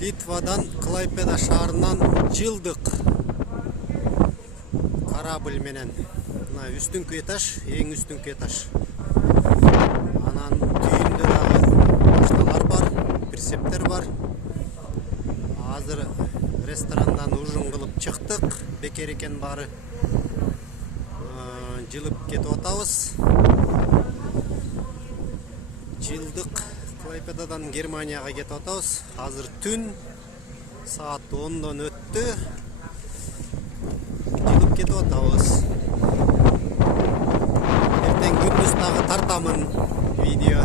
Литвадан Клайпеда шаарынан жылдык корабль менен. Мына үстүнкү этаж, эң үстүнкү этаж. Анан түйүндө дагы машиналар бар, прицептер бар. Азыр ресторандан ужин кылып чыктык. Бекер экен баары. Жылып кетип атабыз. Жылдык Клайпедадан Германияга кетип атабыз. Азыр түн саат 10-дон өттү. Жылып кетип атабыз. Эртең күндүз дагы тартамын видео.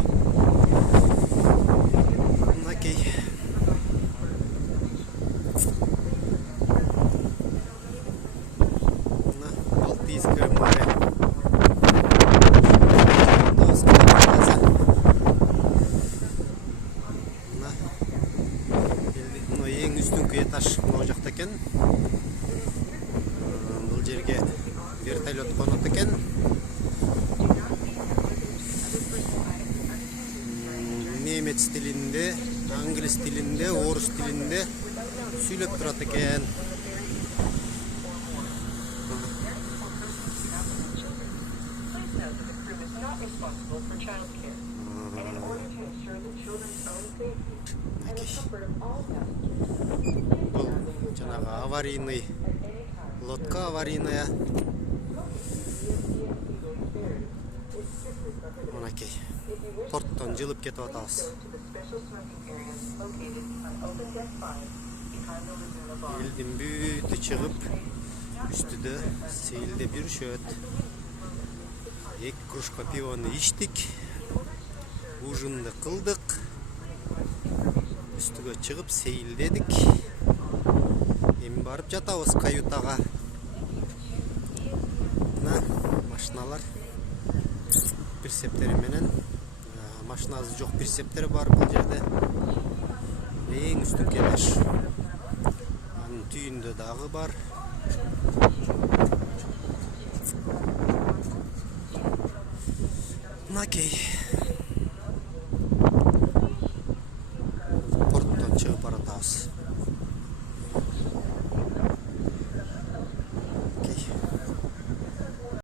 Мынакей. Мына Балтийское море. Ең үстүнкү этаж мына жакта экен. Бул жерге вертолет конот экен. Немец тилинде, англис тилинде, орус тилинде сүйлөп турат экен. Бұл жанагы аварийный лодка, аварийная. Мынакей порттон жылып кетип атабыз. Элдин бүтү чыгып, үстүдө сейилдеп жүрүшөт. 2 кружка пивону ичтик. Ужинди кылдык. Үстүгө чыгып сейилдедик. Эми барып жатабыз каютага. Мына машиналар прицептери менен. Машинасы жок прицептери бар бул жерде. Эң үстүнкү этаж. Анын түйүндө дагы бар. Мынакей.